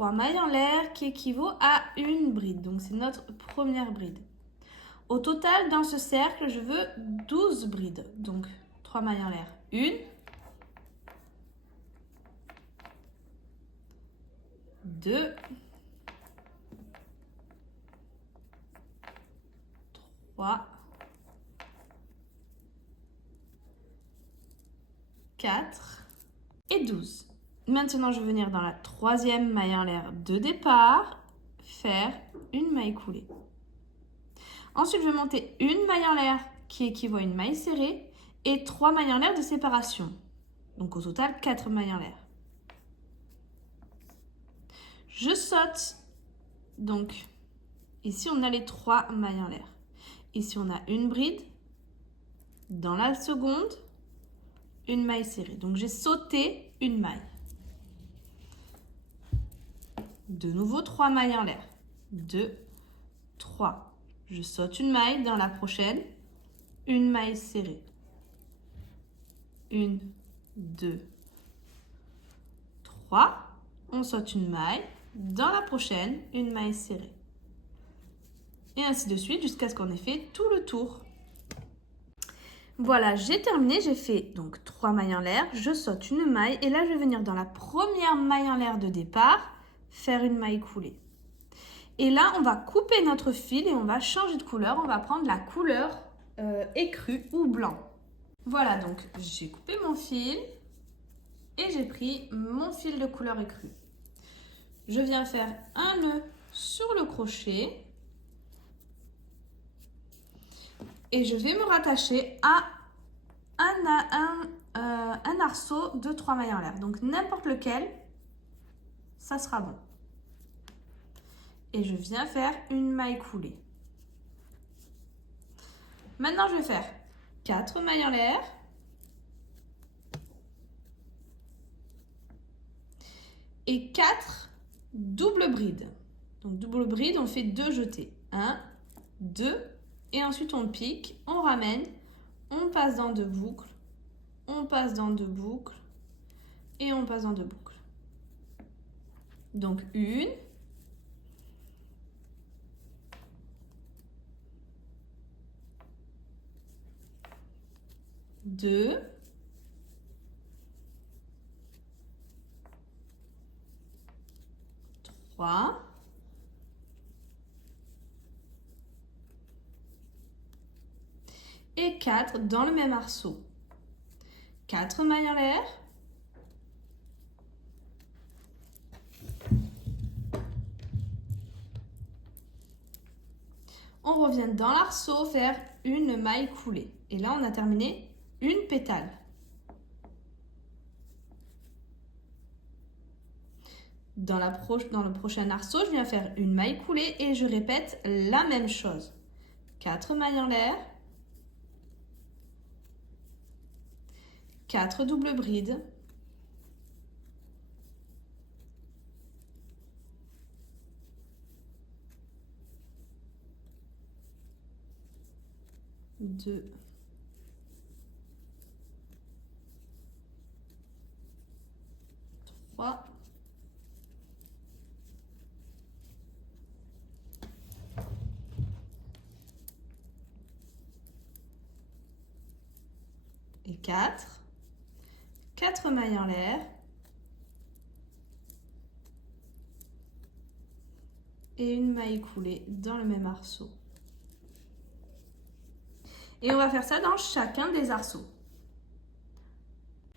3 mailles en l'air qui équivaut à une bride. Donc c'est notre première bride. Au total, dans ce cercle, je veux 12 brides. Donc 3 mailles en l'air, 1, 2, 3, 4 et 12. Maintenant, je vais venir dans la troisième maille en l'air de départ, faire une maille coulée. Ensuite, je vais monter une maille en l'air qui équivaut à une maille serrée et 3 mailles en l'air de séparation. Donc au total, 4 mailles en l'air. Je saute. Donc ici, on a les 3 mailles en l'air. Ici, on a une bride. Dans la seconde, une maille serrée. Donc j'ai sauté une maille. De nouveau, 3 mailles en l'air. 2, 3. Je saute une maille. Dans la prochaine, une maille serrée. 1, 2, 3. On saute une maille. Dans la prochaine, une maille serrée. Et ainsi de suite jusqu'à ce qu'on ait fait tout le tour. Voilà, j'ai terminé. J'ai fait donc 3 mailles en l'air. Je saute une maille. Et là, je vais venir dans la première maille en l'air de départ, faire une maille coulée. Et là, on va couper notre fil et on va changer de couleur. On va prendre la couleur écrue ou blanc. Voilà, donc j'ai coupé mon fil et j'ai pris mon fil de couleur écrue. Je viens faire un nœud sur le crochet et je vais me rattacher à un arceau de 3 mailles en l'air. Donc n'importe lequel, ça sera bon. Et je viens faire une maille coulée. Maintenant, je vais faire 4 mailles en l'air. Et 4 doubles brides. Donc double bride, on fait 2 jetés. 1, 2, et ensuite on pique, on ramène, on passe dans 2 boucles, on passe dans 2 boucles, et on passe dans 2 boucles. Donc 1, 2, 3, et 4 dans le même arceau. 4 mailles en l'air. On revient dans l'arceau faire une maille coulée. Et là, on a terminé une pétale. Dans le prochain arceau, je viens faire une maille coulée et je répète la même chose. 4 mailles en l'air. 4 doubles brides. Deux. 3. Et 4. 4 mailles en l'air. Et une maille coulée dans le même arceau. Et on va faire ça dans chacun des arceaux.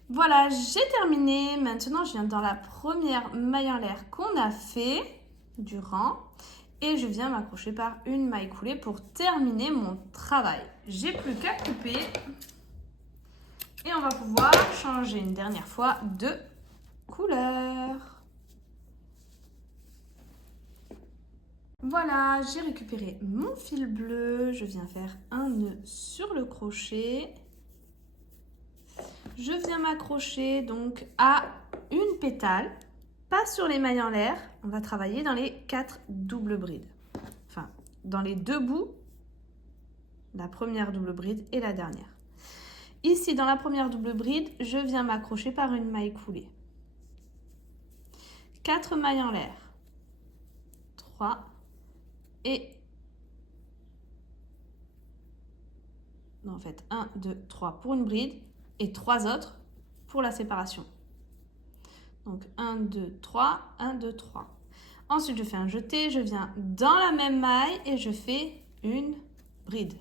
Voilà, j'ai terminé. Maintenant, je viens dans la première maille en l'air qu'on a fait du rang. Et je viens m'accrocher par une maille coulée pour terminer mon travail. J'ai plus qu'à couper. Et on va pouvoir changer une dernière fois de couleur. Voilà, j'ai récupéré mon fil bleu. Je viens faire un nœud sur le crochet. Je viens m'accrocher donc à une pétale, pas sur les mailles en l'air. On va travailler dans les 4 doubles brides. Enfin, dans les 2 bouts, la première double bride et la dernière. Ici, dans la première double bride, je viens m'accrocher par une maille coulée. 4 mailles en l'air. 3 et... Non, en fait, 1, 2, 3 pour une bride et 3 autres pour la séparation. Donc 1, 2, 3, 1, 2, 3. Ensuite, je fais un jeté, je viens dans la même maille et je fais une bride.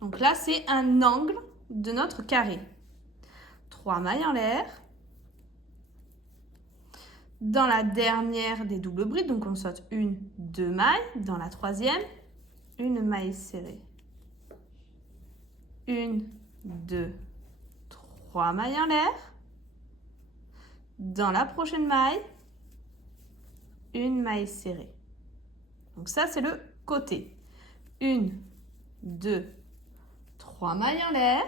Donc là, c'est un angle de notre carré. 3 mailles en l'air. Dans la dernière des doubles brides, donc on saute une, 2 mailles. Dans la troisième, une maille serrée. 1, 2, 3 mailles en l'air. Dans la prochaine maille, une maille serrée. Donc ça, c'est le côté. 1, 2, 3 mailles en l'air.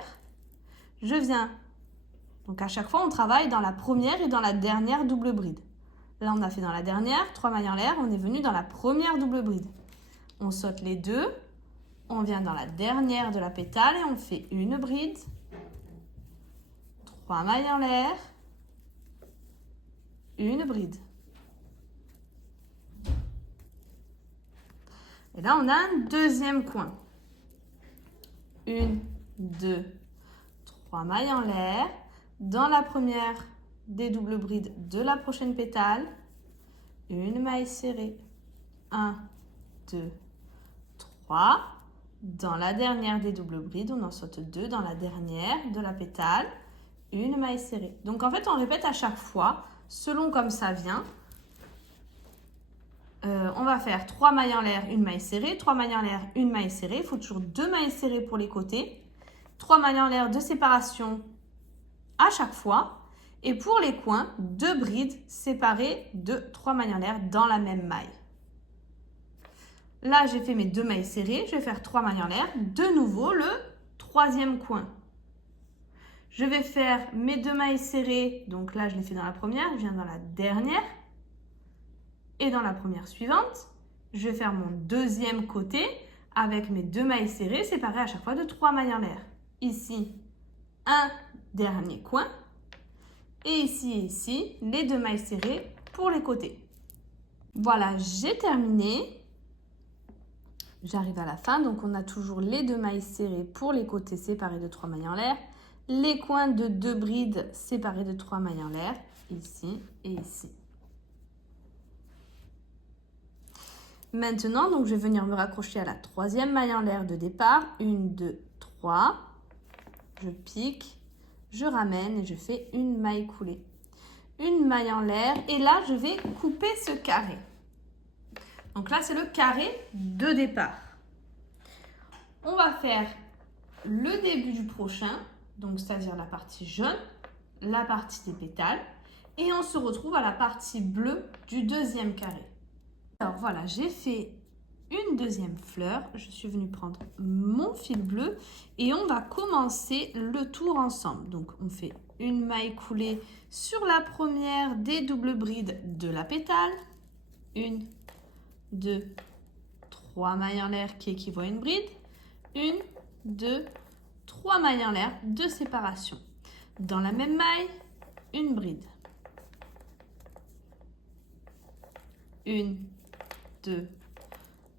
Je viens. Donc à chaque fois, on travaille dans la première et dans la dernière double bride. Là, on a fait dans la dernière, 3 mailles en l'air. On est venu dans la première double bride. On saute les deux. On vient dans la dernière de la pétale et on fait une bride. 3 mailles en l'air. Une bride. Et là, on a un deuxième coin. 1, 2, 3 mailles en l'air. Dans la première des doubles brides de la prochaine pétale, une maille serrée. 1, 2, 3. Dans la dernière des doubles brides, on en saute 2 dans la dernière de la pétale, une maille serrée. Donc en fait, on répète à chaque fois, selon comme ça vient. On va faire 3 mailles en l'air, une maille serrée, 3 mailles en l'air, une maille serrée. Il faut toujours 2 mailles serrées pour les côtés. 3 mailles en l'air de séparation à chaque fois. Et pour les coins, 2 brides séparées de 3 mailles en l'air dans la même maille. Là, j'ai fait mes 2 mailles serrées. Je vais faire 3 mailles en l'air. De nouveau, le troisième coin. Je vais faire mes 2 mailles serrées. Donc là, je les fais dans la première. Je viens dans la dernière. Et dans la première suivante, je vais faire mon deuxième côté avec mes 2 mailles serrées séparées à chaque fois de 3 mailles en l'air. Ici, un dernier coin. Et ici, les 2 mailles serrées pour les côtés. Voilà, j'ai terminé. J'arrive à la fin, donc on a toujours les 2 mailles serrées pour les côtés séparés de 3 mailles en l'air. Les coins de 2 brides séparés de 3 mailles en l'air, ici et ici. Maintenant, donc, je vais venir me raccrocher à la troisième maille en l'air de départ. 1, 2, 3. Je pique, je ramène et je fais une maille coulée. Une maille en l'air et là, je vais couper ce carré. Donc là, c'est le carré de départ. On va faire le début du prochain, donc c'est-à-dire la partie jaune, la partie des pétales, et on se retrouve à la partie bleue du deuxième carré. Alors voilà, j'ai fait une deuxième fleur. Je suis venue prendre mon fil bleu et on va commencer le tour ensemble. Donc on fait une maille coulée sur la première des doubles brides de la pétale. 1, 2, 3 mailles en l'air qui équivaut à une bride. 1, 2, 3 mailles en l'air de séparation. Dans la même maille, une bride. 1, 2,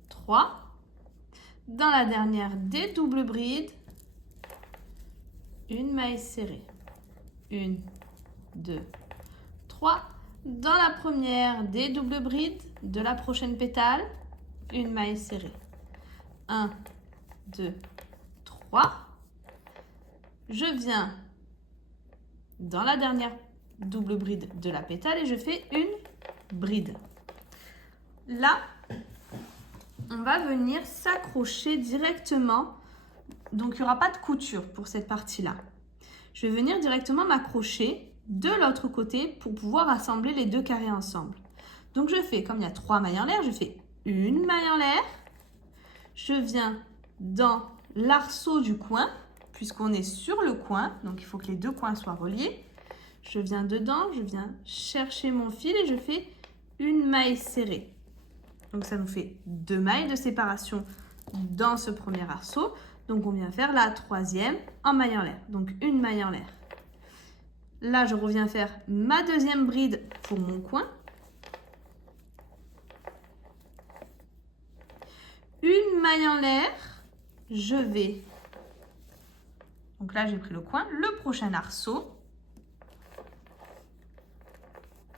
3. Dans la dernière des doubles brides, une maille serrée. 1, 2, 3. Dans la première des doubles brides de la prochaine pétale, une maille serrée. 1, 2, 3. Je viens dans la dernière double bride de la pétale et je fais une bride. Là, on va venir s'accrocher directement. Donc, il n'y aura pas de couture pour cette partie-là. Je vais venir directement m'accrocher de l'autre côté pour pouvoir assembler les 2 carrés ensemble. Donc, je fais, comme il y a 3 mailles en l'air, je fais une maille en l'air. Je viens dans l'arceau du coin, puisqu'on est sur le coin. Donc, il faut que les 2 coins soient reliés. Je viens dedans, je viens chercher mon fil et je fais une maille serrée. Donc, ça nous fait 2 mailles de séparation dans ce premier arceau. Donc, on vient faire la troisième en maille en l'air. Donc, une maille en l'air. Là, je reviens faire ma deuxième bride pour mon coin. maille en l'air, je vais, donc là j'ai pris le coin, le prochain arceau,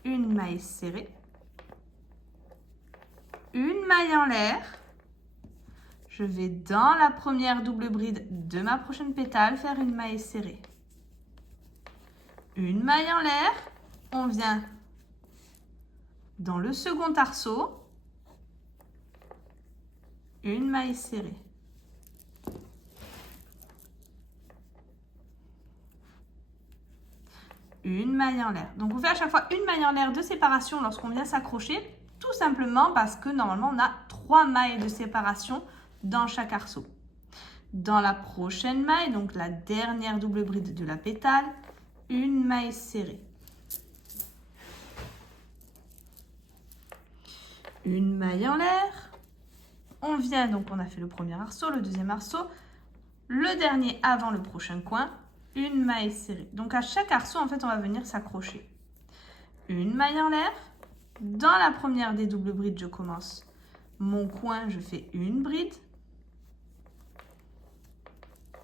une maille serrée, une maille en l'air, je vais dans la première double bride de ma prochaine pétale faire une maille serrée. Une maille en l'air, on vient dans le second arceau, une maille serrée. Une maille en l'air. Donc on fait à chaque fois une maille en l'air de séparation lorsqu'on vient s'accrocher, tout simplement parce que normalement on a 3 mailles de séparation dans chaque arceau. Dans la prochaine maille, donc la dernière double bride de la pétale, une maille serrée. Une maille en l'air. On vient, donc on a fait le premier arceau, le deuxième arceau, le dernier avant le prochain coin, une maille serrée. Donc à chaque arceau, en fait, on va venir s'accrocher. Une maille en l'air. Dans la première des doubles brides, je commence mon coin, je fais une bride.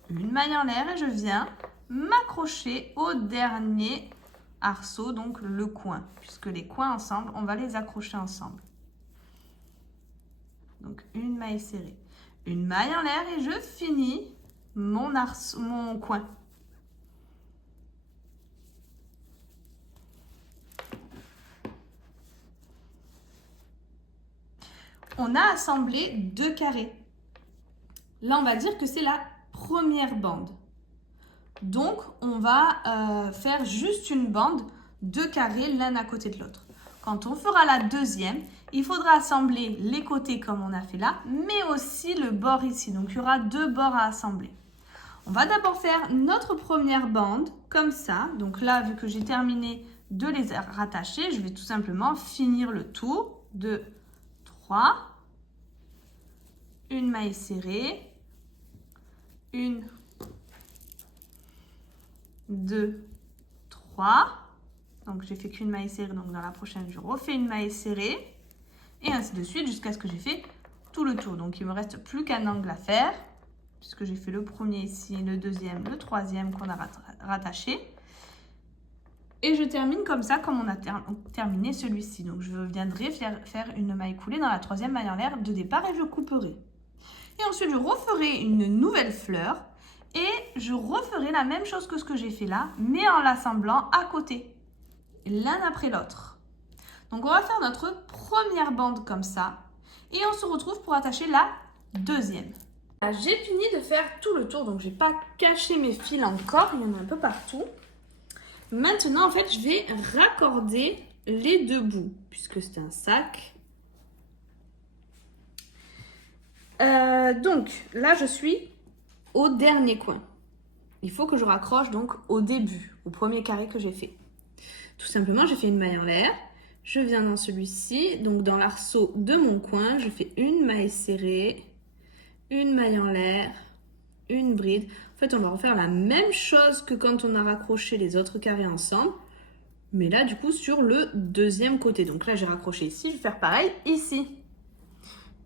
Une maille en l'air et je viens m'accrocher au dernier arceau, donc le coin, puisque les coins ensemble, on va les accrocher ensemble. Donc une maille serrée, une maille en l'air et je finis mon coin. On a assemblé 2 carrés. Là, on va dire que c'est la première bande. Donc, on va faire juste une bande, 2 carrés l'un à côté de l'autre. Quand on fera la deuxième, il faudra assembler les côtés comme on a fait là, mais aussi le bord ici. Donc, il y aura 2 bords à assembler. On va d'abord faire notre première bande comme ça. Donc là, vu que j'ai terminé de les rattacher, je vais tout simplement finir le tour de 3, une maille serrée, une, 2, 3. Donc j'ai fait qu'une maille serrée, donc dans la prochaine je refais une maille serrée et ainsi de suite jusqu'à ce que j'ai fait tout le tour. Donc il me reste plus qu'un angle à faire puisque j'ai fait le premier ici, le deuxième, le troisième qu'on a rattaché. Et je termine comme ça, comme on a terminé celui-ci. Donc je viendrai faire une maille coulée dans la troisième maille en l'air de départ et je couperai. Et ensuite je referai une nouvelle fleur et je referai la même chose que ce que j'ai fait là, mais en l'assemblant à côté, l'un après l'autre. Donc on va faire notre première bande comme ça et on se retrouve pour attacher la deuxième. J'ai fini de faire tout le tour, donc je n'ai pas caché mes fils encore, il y en a un peu partout. Maintenant, en fait, je vais raccorder les 2 bouts, puisque c'est un sac. Donc, là, je suis au dernier coin. Il faut que je raccroche donc au début, au premier carré que j'ai fait. Tout simplement, j'ai fait une maille en l'air. Je viens dans celui-ci, donc dans l'arceau de mon coin, je fais une maille serrée, une maille en l'air, une bride. En fait, on va refaire la même chose que quand on a raccroché les autres carrés ensemble, mais là, du coup, sur le deuxième côté. Donc là, j'ai raccroché ici, je vais faire pareil ici.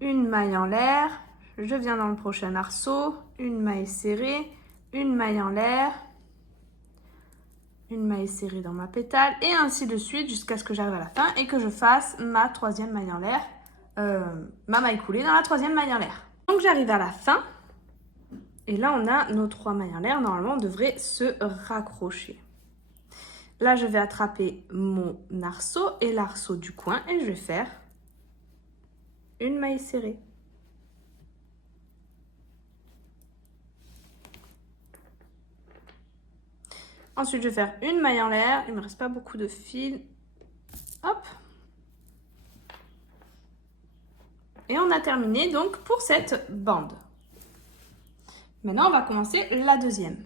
Une maille en l'air, je viens dans le prochain arceau, une maille serrée, une maille en l'air, une maille serrée dans ma pétale, et ainsi de suite jusqu'à ce que j'arrive à la fin et que je fasse ma troisième maille en l'air, ma maille coulée dans la troisième maille en l'air. Donc j'arrive à la fin, et là on a nos 3 mailles en l'air, normalement on devrait se raccrocher. Là je vais attraper mon arceau et l'arceau du coin et je vais faire une maille serrée. Ensuite, je vais faire une maille en l'air. Il ne me reste pas beaucoup de fils. Hop. Et on a terminé donc pour cette bande. Maintenant, on va commencer la deuxième.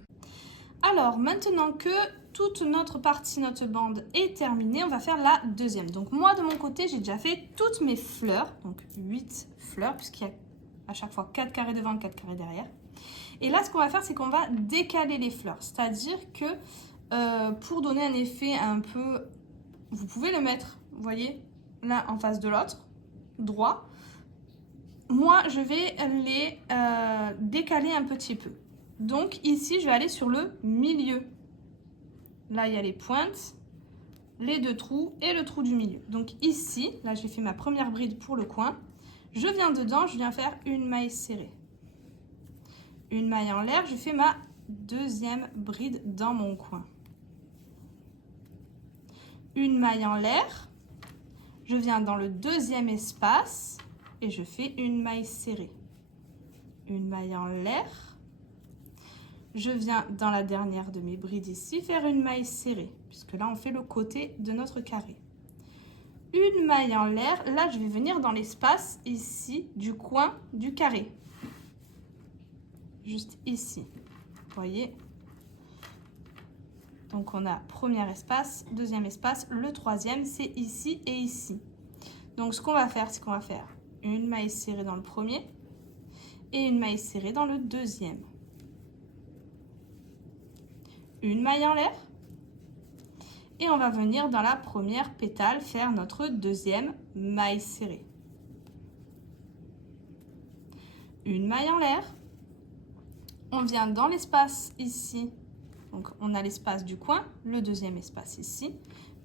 Alors, maintenant que toute notre partie, notre bande est terminée, on va faire la deuxième. Donc moi, de mon côté, j'ai déjà fait toutes mes fleurs. Donc 8 fleurs, puisqu'il y a à chaque fois 4 carrés devant et 4 carrés derrière. Et là, ce qu'on va faire, c'est qu'on va décaler les fleurs. C'est-à-dire que pour donner un effet un peu... Vous pouvez le mettre, vous voyez, l'un en face de l'autre, droit. moi, je vais les décaler un petit peu. Donc ici, je vais aller sur le milieu. Là, il y a les pointes, les deux trous et le trou du milieu. Donc ici, là, j'ai fait ma première bride pour le coin. Je viens dedans, je viens faire une maille serrée. Une maille en l'air, je fais ma deuxième bride dans mon coin. Une maille en l'air, je viens dans le deuxième espace et je fais une maille serrée. Une maille en l'air. Je viens dans la dernière de mes brides ici faire une maille serrée, puisque là on fait le côté de notre carré. Une maille en l'air, là je vais venir dans l'espace ici du coin du carré. Juste ici, vous voyez. Donc on a premier espace, deuxième espace, le troisième c'est ici et ici. Donc ce qu'on va faire, c'est qu'on va faire une maille serrée dans le premier et une maille serrée dans le deuxième. Une maille en l'air et on va venir dans la première pétale faire notre deuxième maille serrée. Une maille en l'air, on vient dans l'espace ici, donc on a l'espace du coin, le deuxième espace ici,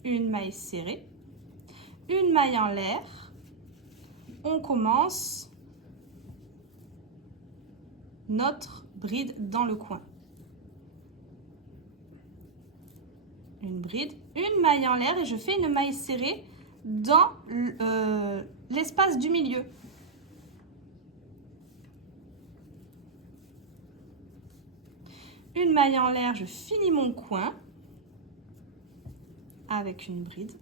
une maille serrée, une maille en l'air, on commence notre bride dans le coin. Une bride, une maille en l'air et je fais une maille serrée dans l'espace du milieu. Une maille en l'air, je finis mon coin avec une bride.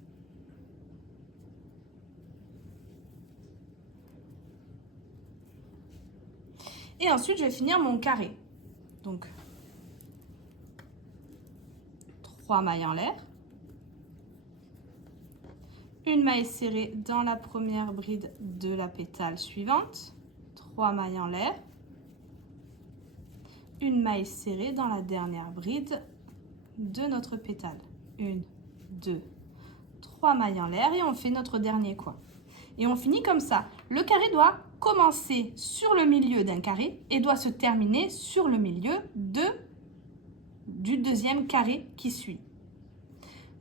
Et ensuite, je vais finir mon carré. Donc, 3 mailles en l'air, une maille serrée dans la première bride de la pétale suivante, 3 mailles en l'air, une maille serrée dans la dernière bride de notre pétale, 1, 2, 3 mailles en l'air et on fait notre dernier coin. Et on finit comme ça. Le carré doit commencer sur le milieu d'un carré et doit se terminer sur le milieu du deuxième carré qui suit.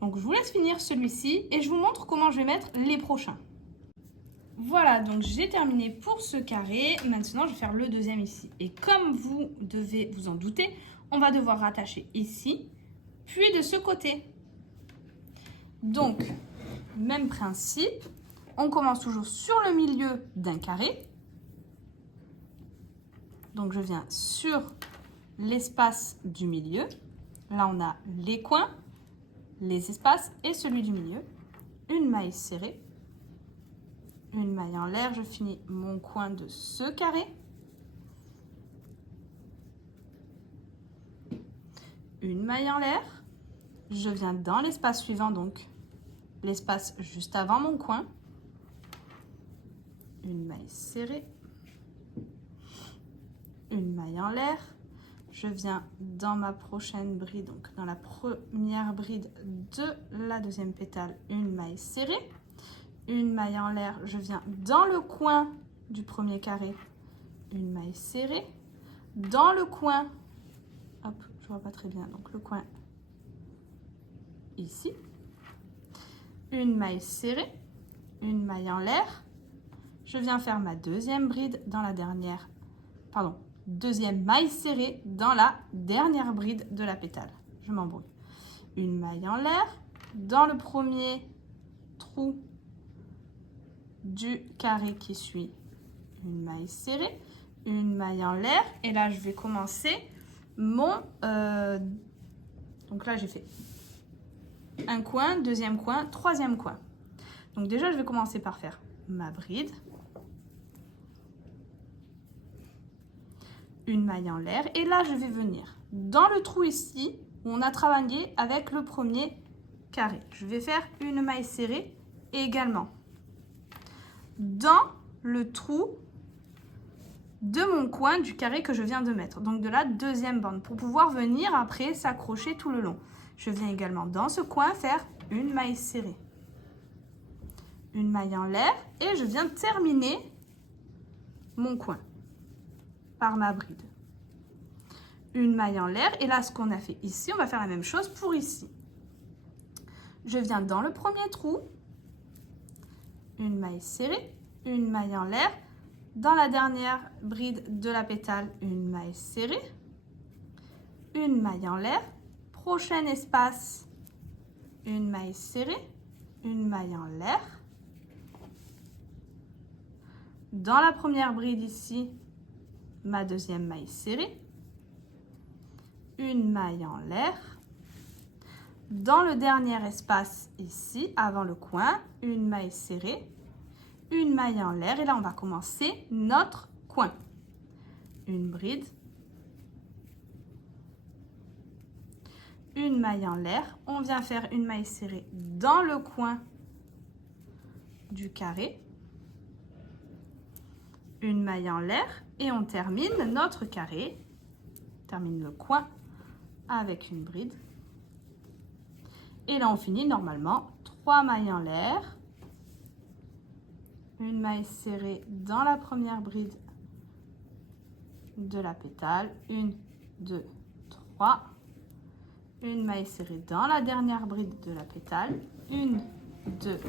Donc je vous laisse finir celui-ci et je vous montre comment je vais mettre les prochains. Voilà, donc j'ai terminé pour ce carré. Maintenant, je vais faire le deuxième ici. Et comme vous devez vous en douter, on va devoir rattacher ici, puis de ce côté. Donc, même principe, on commence toujours sur le milieu d'un carré. Donc je viens sur l'espace du milieu. Là, on a les coins, les espaces et celui du milieu. Une maille serrée. Une maille en l'air, je finis mon coin de ce carré. Une maille en l'air. Je viens dans l'espace suivant, donc l'espace juste avant mon coin. Une maille serrée. Une maille en l'air. Je viens dans ma prochaine bride, donc dans la première bride de la deuxième pétale, une maille serrée. Une maille en l'air, je viens dans le coin du premier carré, une maille serrée. Dans le coin, hop, je vois pas très bien, donc le coin ici. Une maille serrée, une maille en l'air. Je viens faire ma deuxième bride dans la dernière, deuxième maille serrée dans la dernière bride de la pétale. Je m'embrouille. Une maille en l'air, dans le premier trou du carré qui suit, une maille serrée, une maille en l'air et là je vais commencer mon donc là j'ai fait un coin, deuxième coin, troisième coin. Donc déjà je vais commencer par faire ma bride, une maille en l'air et là je vais venir dans le trou ici où on a travaillé avec le premier carré. Je vais faire une maille serrée et également dans le trou de mon coin du carré que je viens de mettre, donc de la deuxième bande, pour pouvoir venir après s'accrocher tout le long. Je viens également dans ce coin faire une maille serrée, une maille en l'air et je viens terminer mon coin par ma bride. Une maille en l'air. Et là, ce qu'on a fait ici, on va faire la même chose pour ici. Je viens dans le premier trou, une maille serrée, une maille en l'air. Dans la dernière bride de la pétale, une maille serrée, une maille en l'air. Prochain espace, une maille serrée, une maille en l'air. Dans la première bride ici, ma deuxième maille serrée, une maille en l'air. Dans le dernier espace ici, avant le coin, une maille serrée, une maille en l'air. Et là, on va commencer notre coin. Une bride, une maille en l'air. On vient faire une maille serrée dans le coin du carré, une maille en l'air et on termine notre carré, on termine le coin avec une bride. Et là, on finit normalement 3 mailles en l'air, une maille serrée dans la première bride de la pétale, 1, 2, 3, une maille serrée dans la dernière bride de la pétale, 1, 2,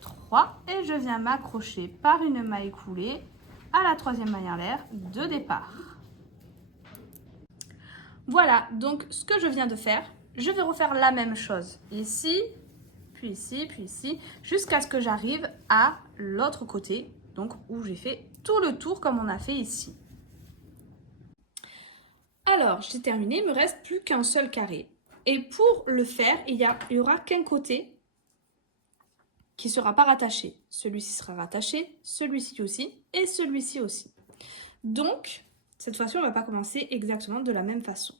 3, et je viens m'accrocher par une maille coulée à la troisième maille en l'air de départ. Voilà donc ce que je viens de faire. Je vais refaire la même chose ici, puis ici, jusqu'à ce que j'arrive à l'autre côté, donc où j'ai fait tout le tour comme on a fait ici. Alors, j'ai terminé, il ne me reste plus qu'un seul carré. Et pour le faire, il n'y aura qu'un côté qui ne sera pas rattaché. Celui-ci sera rattaché, celui-ci aussi et celui-ci aussi. Donc, cette fois-ci, on ne va pas commencer exactement de la même façon.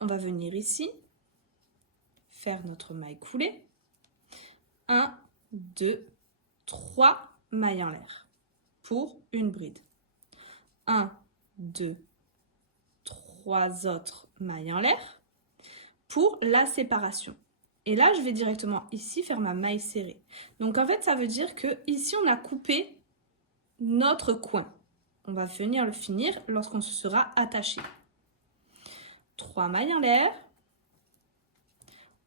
On va venir ici, faire notre maille coulée. 1, 2, 3 mailles en l'air pour une bride. 1, 2, 3 autres mailles en l'air pour la séparation. Et là, je vais directement ici faire ma maille serrée. Donc en fait, ça veut dire que ici on a coupé notre coin. On va venir le finir lorsqu'on se sera attaché. 3 mailles en l'air.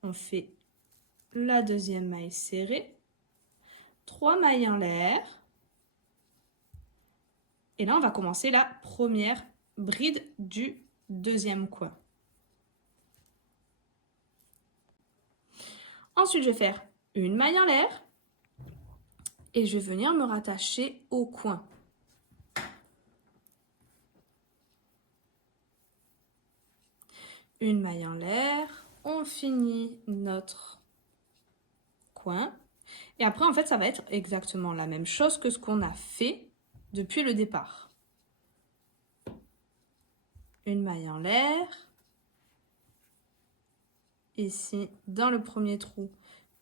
On fait la deuxième maille serrée. 3 mailles en l'air. Et là, on va commencer la première bride du deuxième coin. Ensuite, je vais faire une maille en l'air et je vais venir me rattacher au coin. Une maille en l'air, on finit notre coin. Et après, en fait, ça va être exactement la même chose que ce qu'on a fait depuis le départ. Une maille en l'air. Ici, dans le premier trou,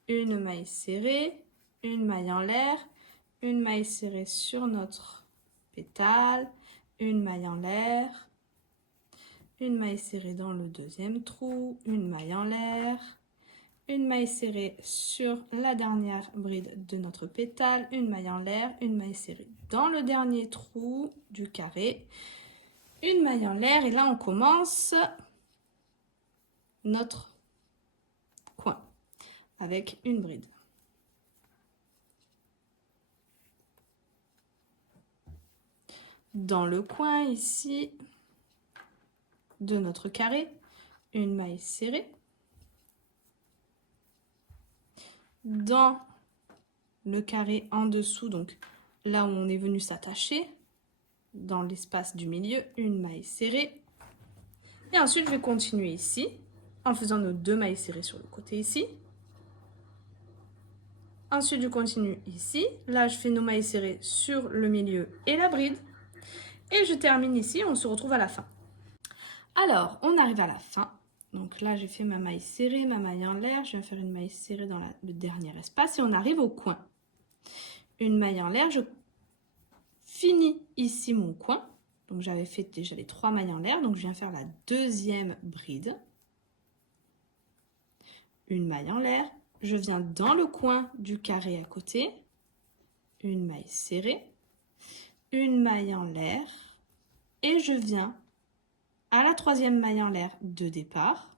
une maille serrée, une maille en l'air, une maille serrée sur notre pétale, une maille en l'air, une maille serrée dans le deuxième trou, une maille en l'air, une maille serrée sur la dernière bride de notre pétale, une maille en l'air, une maille serrée dans le dernier trou du carré, une maille en l'air et là on commence notre coin avec une bride. Dans le coin ici de notre carré, une maille serrée. Dans le carré en dessous, donc là où on est venu s'attacher, dans l'espace du milieu, une maille serrée. Et ensuite, je vais continuer ici, en faisant nos 2 mailles serrées sur le côté ici. Ensuite, je continue ici. Là, je fais nos mailles serrées sur le milieu et la bride. Et je termine ici, on se retrouve à la fin. Alors, on arrive à la fin. Donc là, j'ai fait ma maille serrée, ma maille en l'air. Je viens faire une maille serrée dans le dernier espace et on arrive au coin. Une maille en l'air, je finis ici mon coin. Donc j'avais fait déjà les 3 mailles en l'air, donc je viens faire la deuxième bride. Une maille en l'air, je viens dans le coin du carré à côté, une maille serrée, une maille en l'air et je viens à la troisième maille en l'air de départ,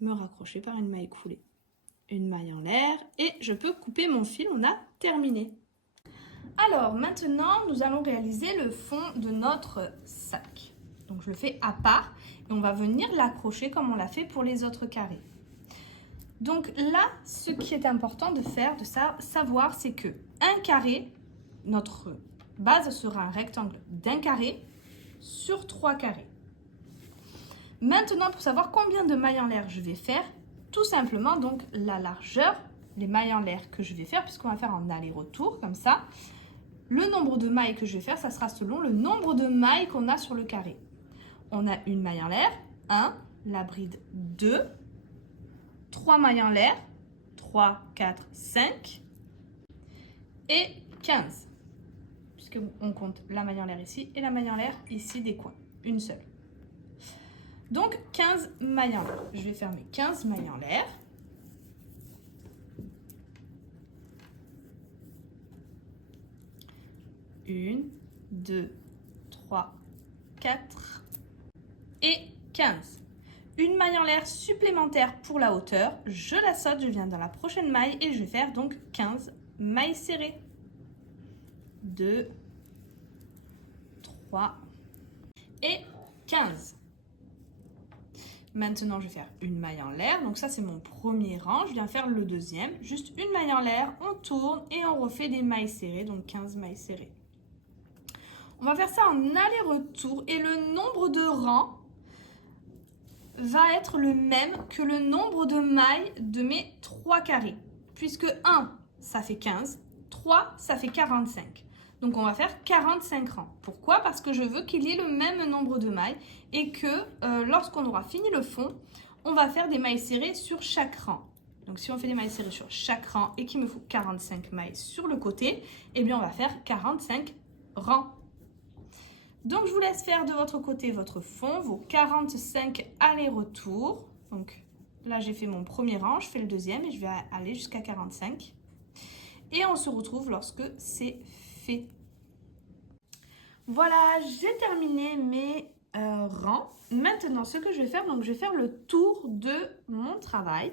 me raccrocher par une maille coulée. Une maille en l'air et je peux couper mon fil, on a terminé. Alors maintenant, nous allons réaliser le fond de notre sac. Donc je le fais à part et on va venir l'accrocher comme on l'a fait pour les autres carrés. Donc là, ce qui est important de faire, de savoir, c'est que un carré, notre base sera un rectangle d'un carré sur 3 carrés. Maintenant, pour savoir combien de mailles en l'air je vais faire, tout simplement, donc la largeur, les mailles en l'air que je vais faire, puisqu'on va faire en aller-retour, comme ça, le nombre de mailles que je vais faire, ça sera selon le nombre de mailles qu'on a sur le carré. On a une maille en l'air, 1, la bride 2, 3 mailles en l'air, 3, 4, 5 et 15. Puisqu'on compte la maille en l'air ici et la maille en l'air ici des coins, une seule. Donc 15 mailles en l'air. Je vais faire mes 15 mailles en l'air. Une, 2, 3, 4 et 15. Une maille en l'air supplémentaire pour la hauteur. Je la saute, je viens dans la prochaine maille et je vais faire donc 15 mailles serrées. 2, 3 et 15. Maintenant, je vais faire une maille en l'air. Donc ça, c'est mon premier rang. Je viens faire le deuxième. Juste une maille en l'air, on tourne et on refait des mailles serrées. Donc 15 mailles serrées. On va faire ça en aller-retour. Et le nombre de rangs va être le même que le nombre de mailles de mes 3 carrés. Puisque 1, ça fait 15. 3, ça fait 45. Donc, on va faire 45 rangs. Pourquoi? Parce que je veux qu'il y ait le même nombre de mailles et que lorsqu'on aura fini le fond, on va faire des mailles serrées sur chaque rang. Donc, si on fait des mailles serrées sur chaque rang et qu'il me faut 45 mailles sur le côté, eh bien, on va faire 45 rangs. Donc, je vous laisse faire de votre côté votre fond, vos 45 allers-retours. Donc, là, j'ai fait mon premier rang, je fais le deuxième et je vais aller jusqu'à 45. Et on se retrouve lorsque c'est fait. Voilà, j'ai terminé mes rangs. Maintenant, ce que je vais faire, donc je vais faire le tour de mon travail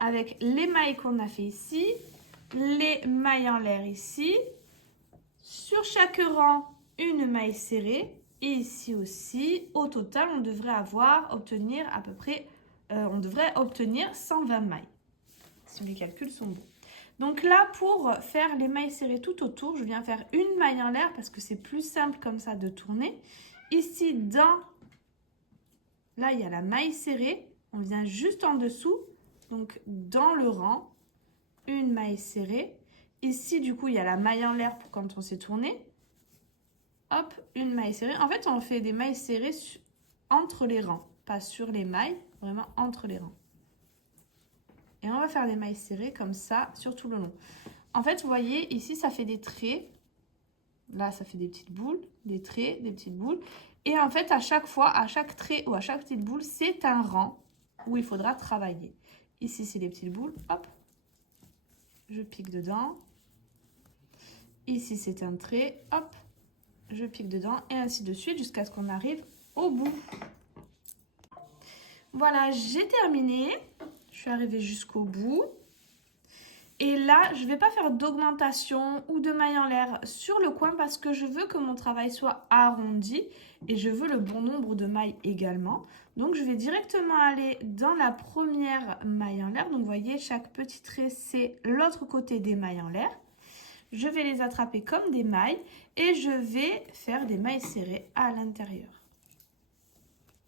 avec les mailles qu'on a fait ici, les mailles en l'air ici, sur chaque rang, une maille serrée et ici aussi, au total, on devrait obtenir à peu près, on devrait obtenir 120 mailles, si les calculs sont bons. Donc là, pour faire les mailles serrées tout autour, je viens faire une maille en l'air parce que c'est plus simple comme ça de tourner. Ici, là, il y a la maille serrée. On vient juste en dessous, donc dans le rang, une maille serrée. Ici, du coup, il y a la maille en l'air pour quand on s'est tourné. Hop, une maille serrée. En fait, on fait des mailles serrées entre les rangs, pas sur les mailles, vraiment entre les rangs. Et on va faire des mailles serrées comme ça sur tout le long. En fait, vous voyez, ici, ça fait des traits. Là, ça fait des petites boules, des traits, des petites boules. Et en fait, à chaque fois, à chaque trait ou à chaque petite boule, c'est un rang où il faudra travailler. Ici, c'est des petites boules. Hop, je pique dedans. Ici, c'est un trait. Hop, je pique dedans. Et ainsi de suite jusqu'à ce qu'on arrive au bout. Voilà, j'ai terminé. Je suis arrivée jusqu'au bout. Et là, je ne vais pas faire d'augmentation ou de maille en l'air sur le coin parce que je veux que mon travail soit arrondi et je veux le bon nombre de mailles également. Donc, je vais directement aller dans la première maille en l'air. Donc, vous voyez, chaque petit trait, c'est l'autre côté des mailles en l'air. Je vais les attraper comme des mailles et je vais faire des mailles serrées à l'intérieur.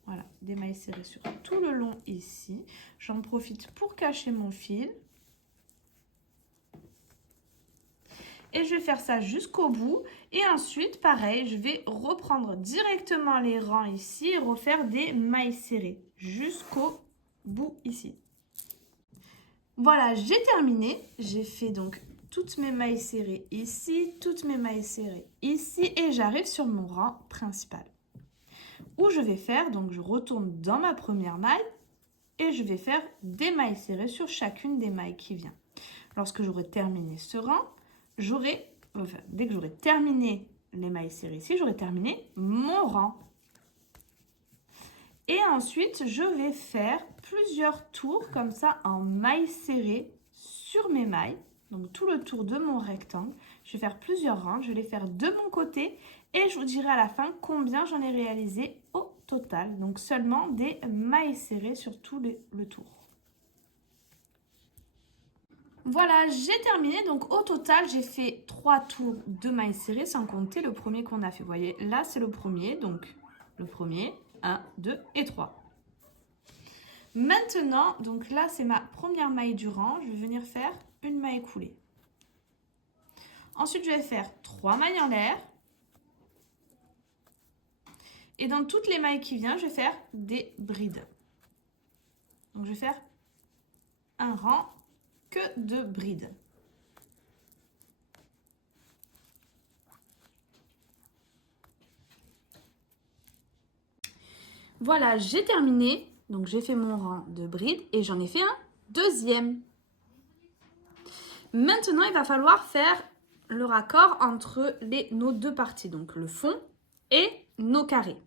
Voilà, des mailles serrées sur tout le long ici. J'en profite pour cacher mon fil. Et je vais faire ça jusqu'au bout. Et ensuite, pareil, je vais reprendre directement les rangs ici et refaire des mailles serrées jusqu'au bout ici. Voilà, j'ai terminé. J'ai fait donc toutes mes mailles serrées ici, toutes mes mailles serrées ici. Et j'arrive sur mon rang principal. Où je vais faire, donc je retourne dans ma première maille et je vais faire des mailles serrées sur chacune des mailles qui vient. Lorsque j'aurai terminé ce rang, j'aurai enfin, dès que j'aurai terminé les mailles serrées ici, j'aurai terminé mon rang. Et ensuite, je vais faire plusieurs tours comme ça en mailles serrées sur mes mailles. Donc tout le tour de mon rectangle. Je vais faire plusieurs rangs, je vais les faire de mon côté et je vous dirai à la fin combien j'en ai réalisé au total. Donc seulement des mailles serrées sur tout le tour. Voilà, j'ai terminé. Donc au total, j'ai fait 3 tours de mailles serrées sans compter le premier qu'on a fait. Vous voyez, là c'est le premier. Donc le premier, 1, 2 et 3. Maintenant, donc là c'est ma première maille du rang. Je vais venir faire une maille coulée. Ensuite, je vais faire 3 mailles en l'air. Et dans toutes les mailles qui viennent, je vais faire des brides. Donc je vais faire un rang que de brides. Voilà, j'ai terminé. Donc j'ai fait mon rang de brides et j'en ai fait un deuxième. Maintenant, il va falloir faire le raccord entre nos deux parties, donc le fond et nos carrés.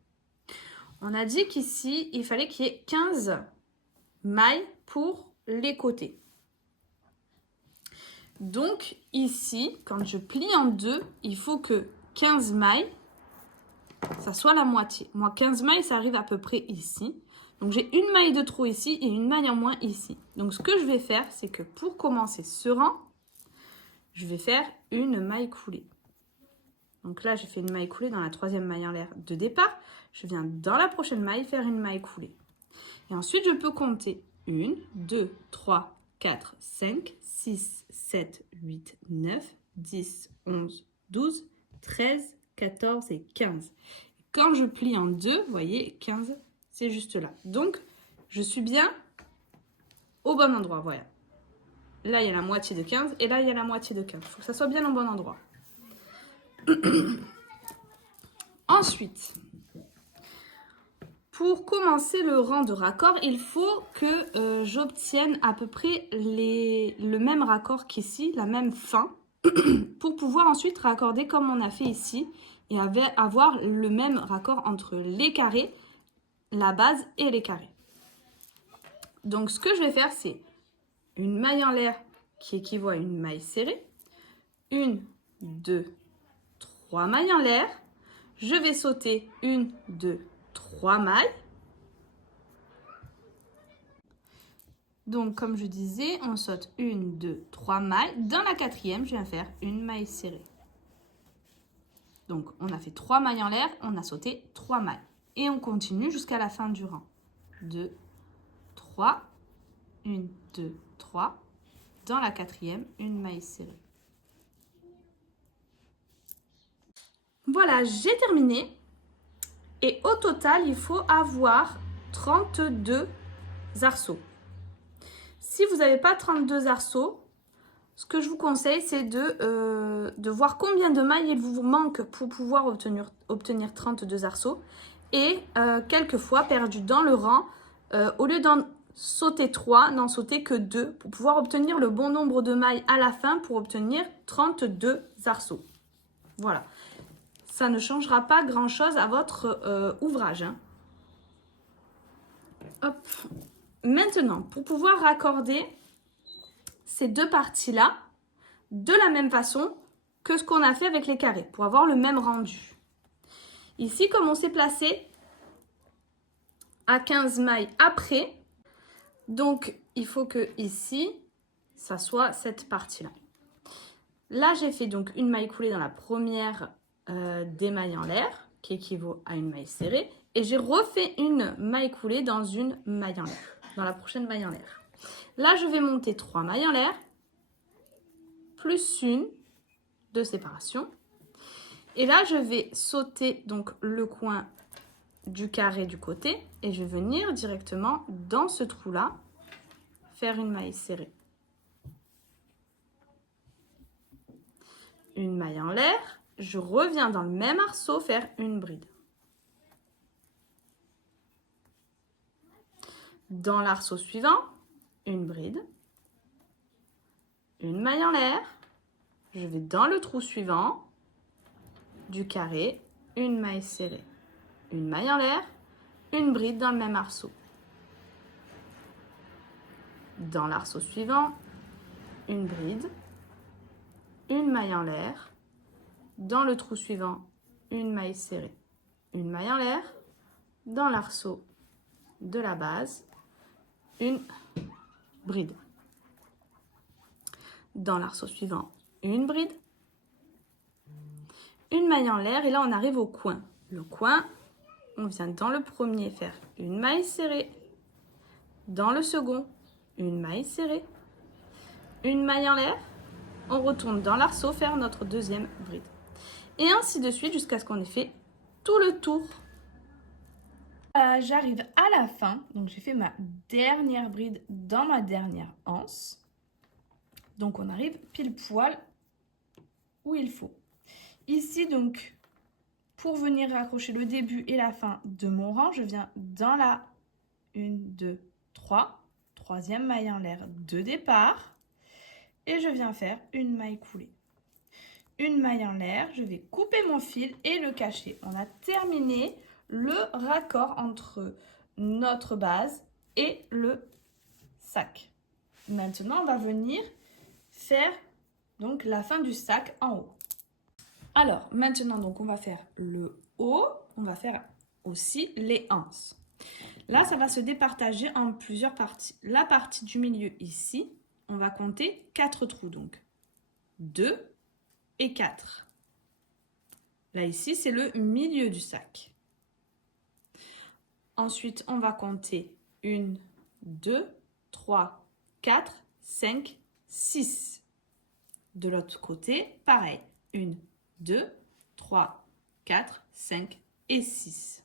On a dit qu'ici, il fallait qu'il y ait 15 mailles pour les côtés. Donc ici, quand je plie en deux, il faut que 15 mailles, ça soit la moitié. Moi, 15 mailles, ça arrive à peu près ici. Donc j'ai une maille de trop ici et une maille en moins ici. Donc ce que je vais faire, c'est que pour commencer ce rang, je vais faire une maille coulée. Donc là, j'ai fait une maille coulée dans la troisième maille en l'air de départ. Je viens dans la prochaine maille faire une maille coulée. Et ensuite, je peux compter 1, 2, 3, 4, 5, 6, 7, 8, 9, 10, 11, 12, 13, 14 et 15. Quand je plie en deux, vous voyez, 15, c'est juste là. Donc, je suis bien au bon endroit, voilà. Là, il y a la moitié de 15 et là, il y a la moitié de 15. Il faut que ça soit bien au bon endroit. Ensuite, pour commencer le rang de raccord, il faut que j'obtienne à peu près le même raccord qu'ici, la même fin, pour pouvoir ensuite raccorder comme on a fait ici et avoir le même raccord entre les carrés, la base et les carrés. Donc, ce que je vais faire, c'est une maille en l'air qui équivaut à une maille serrée, 1, 2, 3 mailles en l'air. Je vais sauter 1, 2, 3 mailles. Donc, comme je disais, on saute 1, 2, 3 mailles. Dans la quatrième, je viens faire une maille serrée. Donc, on a fait 3 mailles en l'air, on a sauté 3 mailles. Et on continue jusqu'à la fin du rang. 2, 3, 1, 2, 3. Dans la quatrième, une maille serrée. Voilà, j'ai terminé. Et au total, il faut avoir 32 arceaux. Si vous n'avez pas 32 arceaux, ce que je vous conseille, c'est de voir combien de mailles il vous manque pour pouvoir obtenir 32 arceaux. Et quelquefois, perdu dans le rang, au lieu d'en sauter 3, n'en sauter que 2 pour pouvoir obtenir le bon nombre de mailles à la fin pour obtenir 32 arceaux. Voilà. Ça ne changera pas grand-chose à votre ouvrage. Hein. Hop. Maintenant, pour pouvoir raccorder ces deux parties-là de la même façon que ce qu'on a fait avec les carrés, pour avoir le même rendu. Ici, comme on s'est placé à 15 mailles après, donc il faut que ici, ça soit cette partie-là. Là, j'ai fait donc une maille coulée dans la première des mailles en l'air, qui équivaut à une maille serrée, et j'ai refait une maille coulée dans une maille en l'air, dans la prochaine maille en l'air. Là, je vais monter 3 mailles en l'air, plus une de séparation. Et là, je vais sauter donc le coin du carré du côté et je vais venir directement dans ce trou-là, faire une maille serrée. Une maille en l'air, je reviens dans le même arceau faire une bride. Dans l'arceau suivant, une bride, une maille en l'air, je vais dans le trou suivant du carré, une maille serrée, une maille en l'air, une bride dans le même arceau. Dans l'arceau suivant, une bride, une maille en l'air, dans le trou suivant, une maille serrée, une maille en l'air, dans l'arceau de la base, une bride. Dans l'arceau suivant, une bride, une maille en l'air et là on arrive au coin. Le coin, on vient dans le premier faire une maille serrée, dans le second, une maille serrée, une maille en l'air, on retourne dans l'arceau faire notre deuxième bride. Et ainsi de suite jusqu'à ce qu'on ait fait tout le tour. J'arrive à la fin, donc j'ai fait ma dernière bride dans ma dernière anse. Donc on arrive pile poil où il faut. Ici donc, pour venir raccrocher le début et la fin de mon rang, je viens dans la 1, 2, 3, troisième maille en l'air de départ. Et je viens faire une maille coulée. Une maille en l'air, je vais couper mon fil et le cacher. On a terminé le raccord entre notre base et le sac. Maintenant, on va venir faire donc la fin du sac en haut. Alors, maintenant, donc, on va faire le haut, on va faire aussi les anses. Là, ça va se départager en plusieurs parties. La partie du milieu ici, on va compter 4 trous, donc 2 et 4. Là, ici, c'est le milieu du sac. Ensuite, on va compter 1, 2, 3, 4, 5, 6. De l'autre côté, pareil. 1, 2, 3, 4, 5 et 6.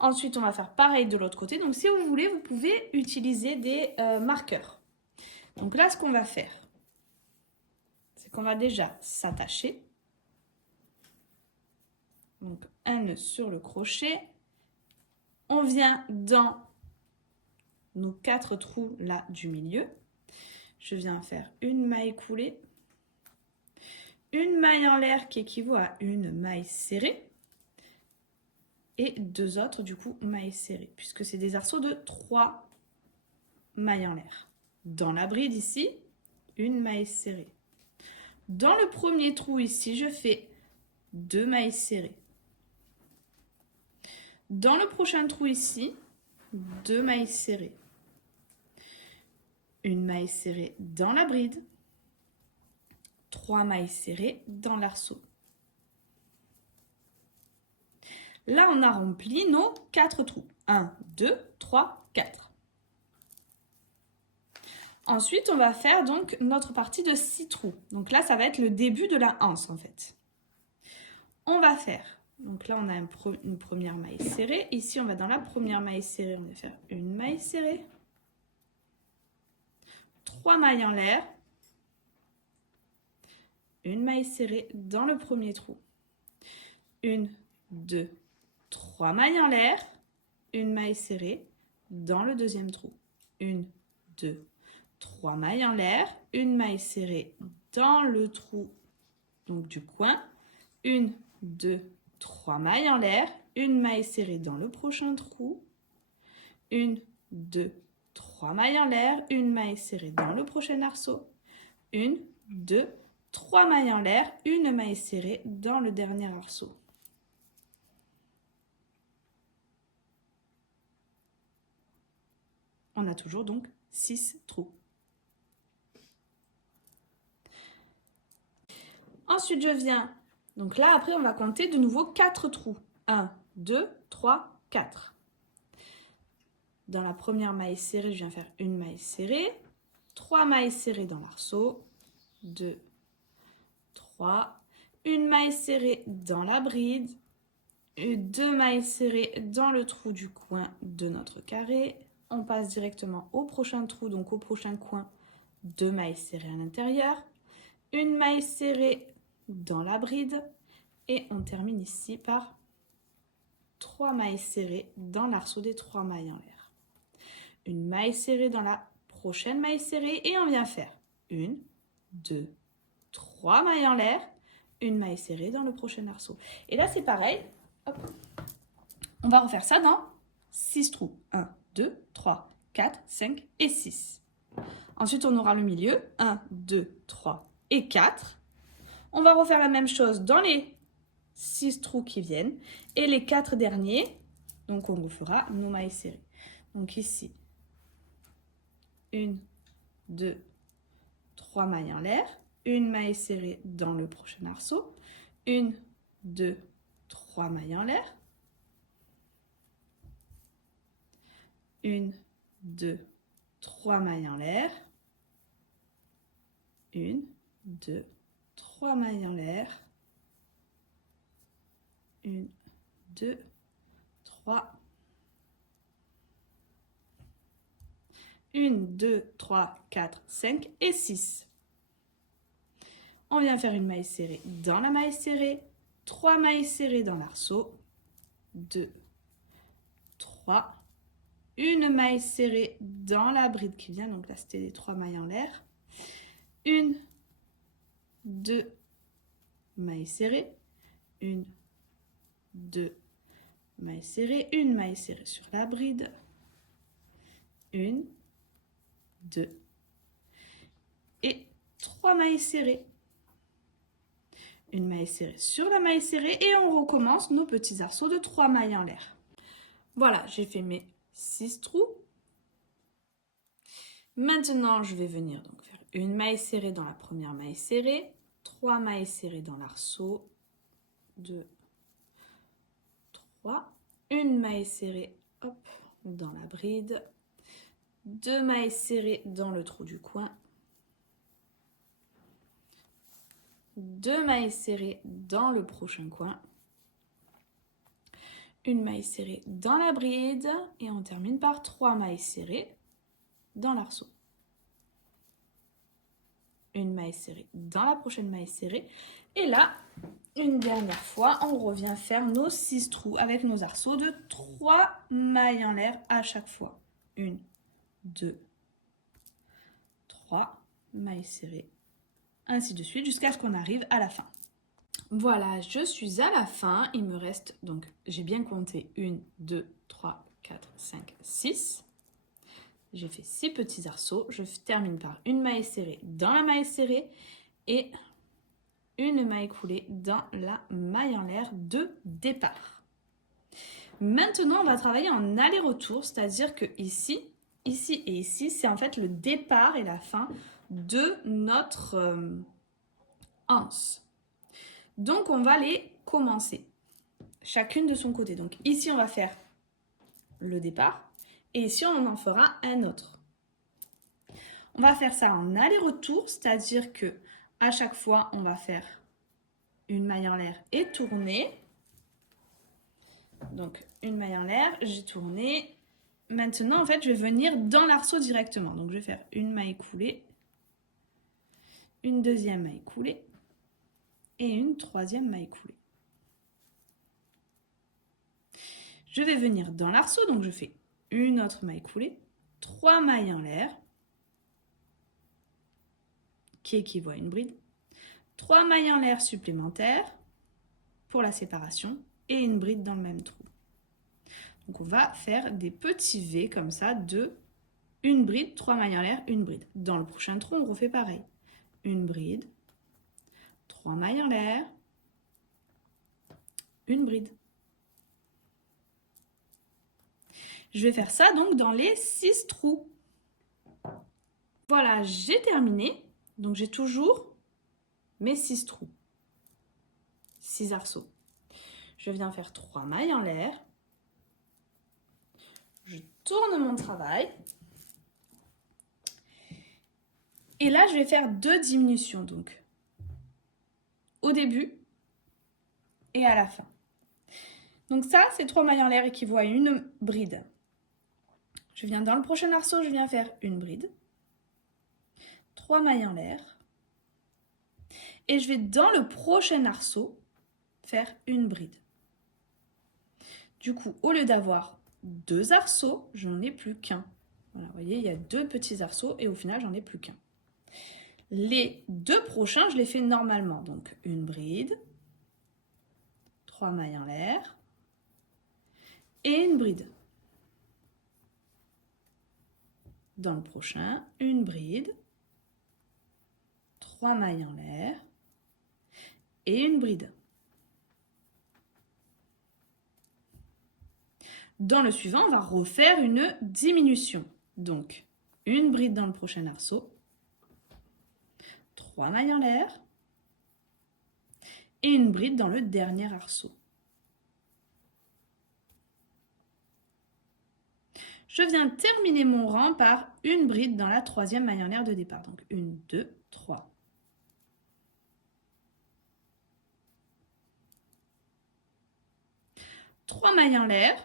Ensuite, on va faire pareil de l'autre côté. Donc, si vous voulez, vous pouvez utiliser des marqueurs. Donc là, ce qu'on va faire, c'est qu'on va déjà s'attacher. Donc, un nœud sur le crochet. On vient dans nos 4 trous là du milieu. Je viens faire une maille coulée. Une maille en l'air qui équivaut à une maille serrée. Et 2 autres, du coup, mailles serrées, puisque c'est des arceaux de 3 mailles en l'air. Dans la bride ici, une maille serrée. Dans le premier trou ici, je fais 2 mailles serrées. Dans le prochain trou ici, 2 mailles serrées. Une maille serrée dans la bride. 3 mailles serrées dans l'arceau. Là, on a rempli nos 4 trous. 1, 2, 3, 4. Ensuite, on va faire donc notre partie de 6 trous. Donc là, ça va être le début de la anse en fait. On va faire, donc là, on a une première maille serrée. Ici, on va dans la première maille serrée, on va faire une maille serrée. 3 mailles en l'air. Une maille serrée dans le premier trou. 1, 2, 3 mailles en l'air. Une maille serrée dans le deuxième trou. 1, 2, 3 mailles en l'air. Une maille serrée dans le trou donc du coin. 1, 2, 3 mailles en l'air. Une maille serrée dans le prochain trou. 1, 2, 3 mailles en l'air. Une maille serrée dans le prochain arceau. 1, 2, 3 mailles en l'air. Une maille serrée dans le dernier arceau. On a toujours donc 6 trous. Ensuite, je viens, donc là, après, on va compter de nouveau 4 trous. 1, 2, 3, 4. Dans la première maille serrée, je viens faire une maille serrée. 3 mailles serrées dans l'arceau. 2, 3. Une maille serrée dans la bride. 2 mailles serrées dans le trou du coin de notre carré. On passe directement au prochain trou, donc au prochain coin, 2 mailles serrées à l'intérieur. Une maille serrée dans la bride. Et on termine ici par 3 mailles serrées dans l'arceau des 3 mailles en l'air. Une maille serrée dans la prochaine maille serrée et on vient faire 1, 2, 3 mailles en l'air, une maille serrée dans le prochain arceau. Et là, c'est pareil. Hop. On va refaire ça dans 6 trous. 1, 2, 3, 4, 5 et 6. Ensuite, on aura le milieu. 1, 2, 3 et 4. On va refaire la même chose dans les 6 trous qui viennent. Et les 4 derniers, donc on refera nos mailles serrées. Donc ici, 1, 2, 3 mailles en l'air. Une maille serrée dans le prochain arceau. 1, 2, 3 mailles en l'air. 1, 2, 3 mailles en l'air. 1, 2, 3 mailles en l'air. 1, 2, 3. 1, 2, 3, 4, 5 et 6. On vient faire une maille serrée dans la maille serrée. 3 mailles serrées dans l'arceau. 2, 3. Une maille serrée dans la bride qui vient. Donc là, c'était les 3 mailles en l'air. 1, 2 mailles serrées. 1, 2 mailles serrées. Une maille serrée sur la bride. 1, 2 et 3 mailles serrées. Une maille serrée sur la maille serrée et on recommence nos petits arceaux de 3 mailles en l'air. Voilà, j'ai fait mes 6 trous. Maintenant, je vais venir donc faire une maille serrée dans la première maille serrée, 3 mailles serrées dans l'arceau, 2, 3, une maille serrée hop, dans la bride, 2 mailles serrées dans le trou du coin, 2 mailles serrées dans le prochain coin, une maille serrée dans la bride et on termine par 3 mailles serrées dans l'arceau. Une maille serrée dans la prochaine maille serrée. Et là, une dernière fois, on revient faire nos 6 trous avec nos arceaux de 3 mailles en l'air à chaque fois. 1, 2, 3 mailles serrées, ainsi de suite, jusqu'à ce qu'on arrive à la fin. Voilà, je suis à la fin. Il me reste, donc, j'ai bien compté 1, 2, 3, 4, 5, 6. J'ai fait 6 petits arceaux. Je termine par une maille serrée dans la maille serrée et une maille coulée dans la maille en l'air de départ. Maintenant, on va travailler en aller-retour, c'est-à-dire que ici et ici, c'est en fait le départ et la fin de notre anse. Donc, on va les commencer, chacune de son côté. Donc ici, on va faire le départ. Et ici, on en fera un autre. On va faire ça en aller-retour, c'est-à-dire que à chaque fois, on va faire une maille en l'air et tourner. Donc, une maille en l'air, j'ai tourné. Maintenant, en fait, je vais venir dans l'arceau directement. Donc, je vais faire une maille coulée, une deuxième maille coulée et une troisième maille coulée. Je vais venir dans l'arceau, donc je fais une autre maille coulée, 3 mailles en l'air, qui équivaut à une bride, 3 mailles en l'air supplémentaires pour la séparation et une bride dans le même trou. Donc on va faire des petits V comme ça de une bride, 3 mailles en l'air, une bride. Dans le prochain trou, on refait pareil. Une bride, 3 mailles en l'air, une bride. Je vais faire ça donc dans les 6 trous. Voilà, j'ai terminé. Donc j'ai toujours mes 6 trous. 6 arceaux. Je viens faire 3 mailles en l'air. Je tourne mon travail. Et là, je vais faire 2 diminutions. Donc, au début et à la fin. Donc ça, c'est 3 mailles en l'air équivaut à une bride. Je viens dans le prochain arceau, je viens faire une bride. 3 mailles en l'air. Et je vais dans le prochain arceau faire une bride. Du coup, au lieu d'avoir 2 arceaux, j'en ai plus qu'un. Voilà, vous voyez, il y a 2 petits arceaux et au final, j'en ai plus qu'un. Les 2 prochains, je les fais normalement. Donc, une bride, 3 mailles en l'air et une bride. Dans le prochain, une bride, 3 mailles en l'air et une bride. Dans le suivant, on va refaire une diminution. Donc, une bride dans le prochain arceau, 3 mailles en l'air et une bride dans le dernier arceau. Je viens terminer mon rang par une bride dans la 3e maille en l'air de départ. Donc, 1, 2, 3. Trois mailles en l'air.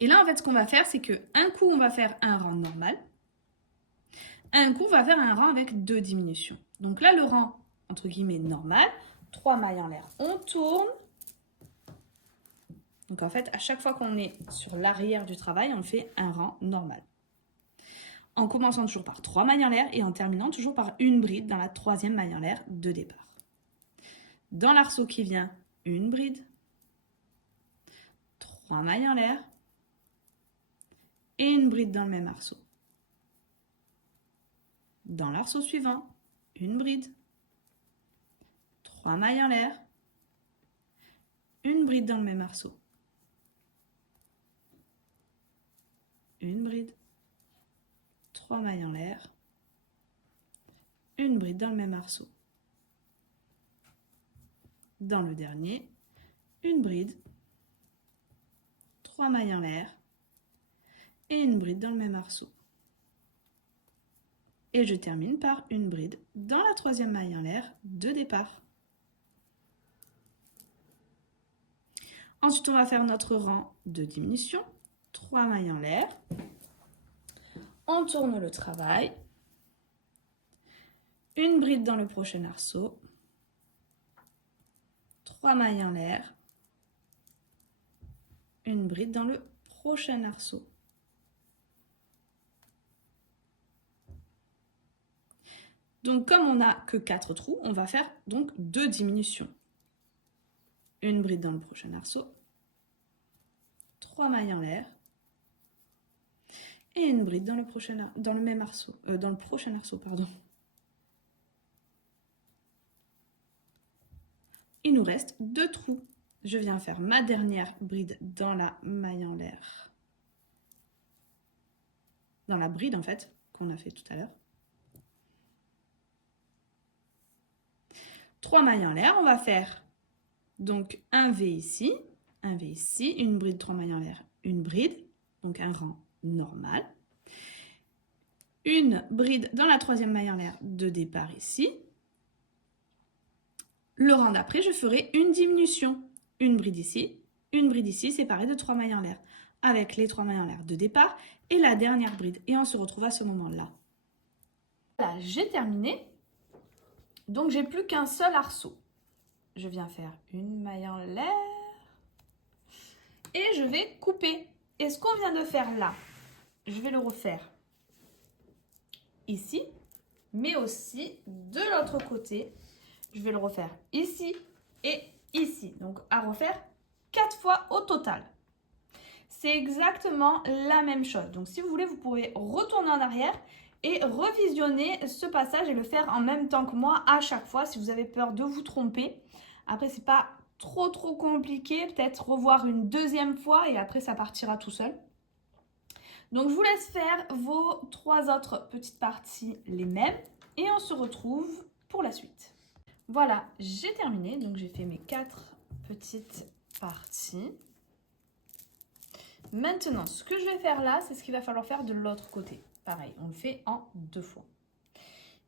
Et là, en fait, ce qu'on va faire, c'est qu'un coup, on va faire un rang normal. Un coup, on va faire un rang avec 2 diminutions. Donc là, le rang, entre guillemets, normal. 3 mailles en l'air. On tourne. Donc en fait, à chaque fois qu'on est sur l'arrière du travail, on fait un rang normal. En commençant toujours par 3 mailles en l'air et en terminant toujours par une bride dans la 3e maille en l'air de départ. Dans l'arceau qui vient, une bride, 3 mailles en l'air et une bride dans le même arceau. Dans l'arceau suivant, une bride, 3 mailles en l'air, une bride dans le même arceau. Une bride, 3 mailles en l'air, une bride dans le même arceau. Dans le dernier, une bride, 3 mailles en l'air et une bride dans le même arceau. Et je termine par une bride dans la 3e maille en l'air de départ. Ensuite, on va faire notre rang de diminution. 3 mailles en l'air. On tourne le travail. Une bride dans le prochain arceau. 3 mailles en l'air. Une bride dans le prochain arceau. Donc, comme on n'a que 4 trous, on va faire donc 2 diminutions. Une bride dans le prochain arceau. 3 mailles en l'air. Et une bride dans le prochain arceau, pardon. Il nous reste 2 trous. Je viens faire ma dernière bride dans la maille en l'air. Dans la bride, en fait, qu'on a fait tout à l'heure. 3 mailles en l'air, on va faire donc un V ici, une bride, 3 mailles en l'air, une bride, donc un rang normal. Une bride dans la 3e maille en l'air de départ ici. Le rang d'après, je ferai une diminution. Une bride ici, séparée de 3 mailles en l'air, avec les 3 mailles en l'air de départ et la dernière bride. Et on se retrouve à ce moment-là. Voilà, j'ai terminé. Donc, j'ai plus qu'un seul arceau. Je viens faire une maille en l'air et je vais couper. Et ce qu'on vient de faire là, je vais le refaire ici, mais aussi de l'autre côté. Je vais le refaire ici et ici. Donc, à refaire 4 fois au total. C'est exactement la même chose. Donc, si vous voulez, vous pouvez retourner en arrière et revisionner ce passage et le faire en même temps que moi à chaque fois si vous avez peur de vous tromper. Après, c'est pas trop compliqué. Peut-être revoir une deuxième fois et après, ça partira tout seul. Donc, je vous laisse faire vos 3 autres petites parties les mêmes et on se retrouve pour la suite. Voilà, j'ai terminé. Donc, j'ai fait mes 4 petites parties. Maintenant, ce que je vais faire là, c'est ce qu'il va falloir faire de l'autre côté. Pareil, on le fait en 2 fois.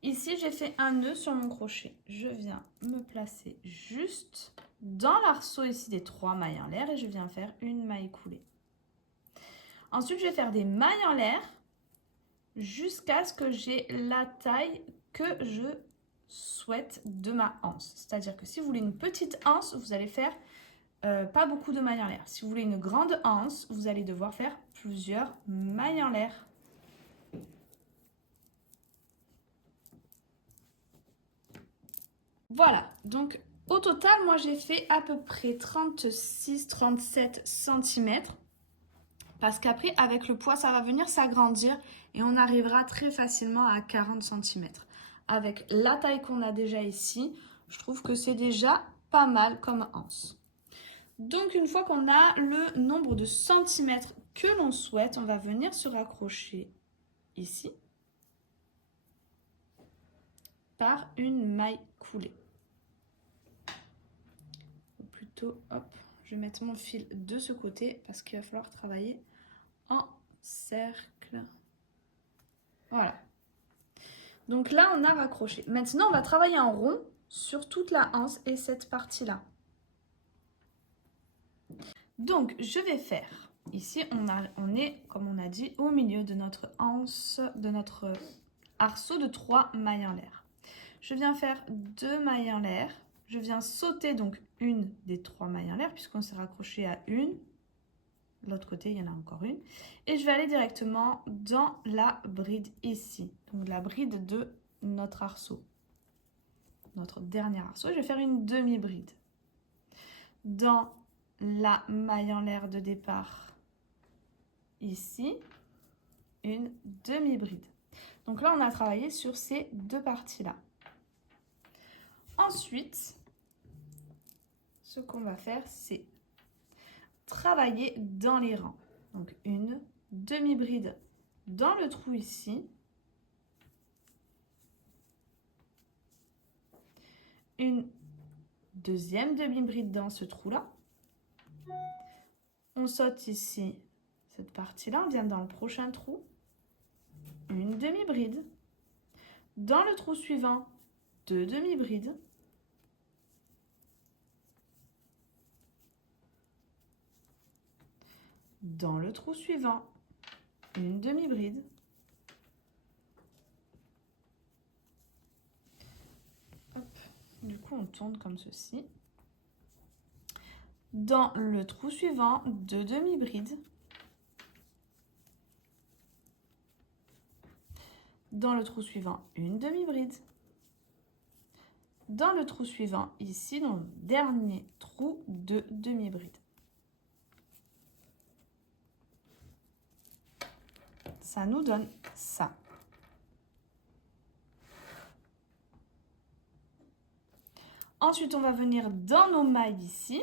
Ici, j'ai fait un nœud sur mon crochet. Je viens me placer juste dans l'arceau ici des 3 mailles en l'air et je viens faire une maille coulée. Ensuite, je vais faire des mailles en l'air jusqu'à ce que j'ai la taille que je souhaite de ma anse. C'est-à-dire que si vous voulez une petite anse, vous allez faire pas beaucoup de mailles en l'air. Si vous voulez une grande anse, vous allez devoir faire plusieurs mailles en l'air. Voilà, donc au total, moi j'ai fait à peu près 36-37 cm. Parce qu'après, avec le poids, ça va venir s'agrandir et on arrivera très facilement à 40 cm. Avec la taille qu'on a déjà ici, je trouve que c'est déjà pas mal comme anse. Donc une fois qu'on a le nombre de centimètres que l'on souhaite, on va venir se raccrocher ici par une maille coulée. Ou plutôt, hop, je vais mettre mon fil de ce côté parce qu'il va falloir travailler en cercle. Voilà. Donc là, on a raccroché. Maintenant, on va travailler en rond sur toute la anse et cette partie-là. Donc, je vais faire, ici, on est, comme on a dit, au milieu de notre anse, de notre arceau de 3 mailles en l'air. Je viens faire 2 mailles en l'air. Je viens sauter donc une des 3 mailles en l'air puisqu'on s'est raccroché à une. De l'autre côté, il y en a encore une. Et je vais aller directement dans la bride ici. Donc, la bride de notre arceau. Notre dernier arceau. Je vais faire une demi-bride. Dans la maille en l'air de départ, ici, une demi-bride. Donc là, on a travaillé sur ces deux parties-là. Ensuite, ce qu'on va faire, c'est travailler dans les rangs. Donc une demi-bride dans le trou ici. Une deuxième demi-bride dans ce trou-là. On saute ici cette partie-là, on vient dans le prochain trou. Une demi-bride. Dans le trou suivant, 2 demi-brides. Dans le trou suivant, une demi-bride. Du coup, on tourne comme ceci. Dans le trou suivant, 2 demi-brides. Dans le trou suivant, une demi-bride. Dans le trou suivant, ici, dans le dernier trou, 2 demi-brides. Ça nous donne ça. Ensuite, on va venir dans nos mailles ici.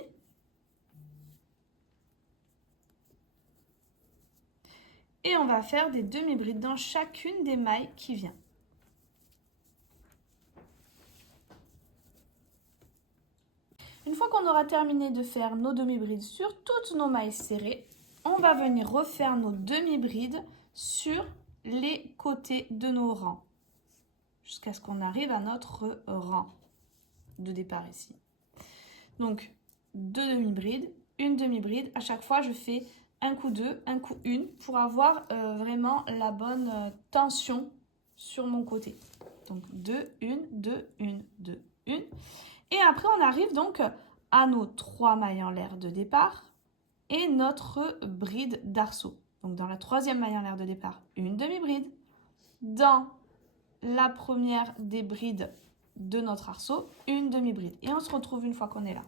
Et on va faire des demi-brides dans chacune des mailles qui vient. Une fois qu'on aura terminé de faire nos demi-brides sur toutes nos mailles serrées, on va venir refaire nos demi-brides sur les côtés de nos rangs, jusqu'à ce qu'on arrive à notre rang de départ ici. Donc, 2 demi-brides, une demi-bride. À chaque fois, je fais un coup 2, un coup 1 pour avoir vraiment la bonne tension sur mon côté. Donc, 2, 1, 2, 1, 2, 1. Et après, on arrive donc à nos 3 mailles en l'air de départ et notre bride d'arceau. Donc, dans la troisième maille en l'air de départ, une demi-bride. Dans la première des brides de notre arceau, une demi-bride. Et on se retrouve une fois qu'on est là.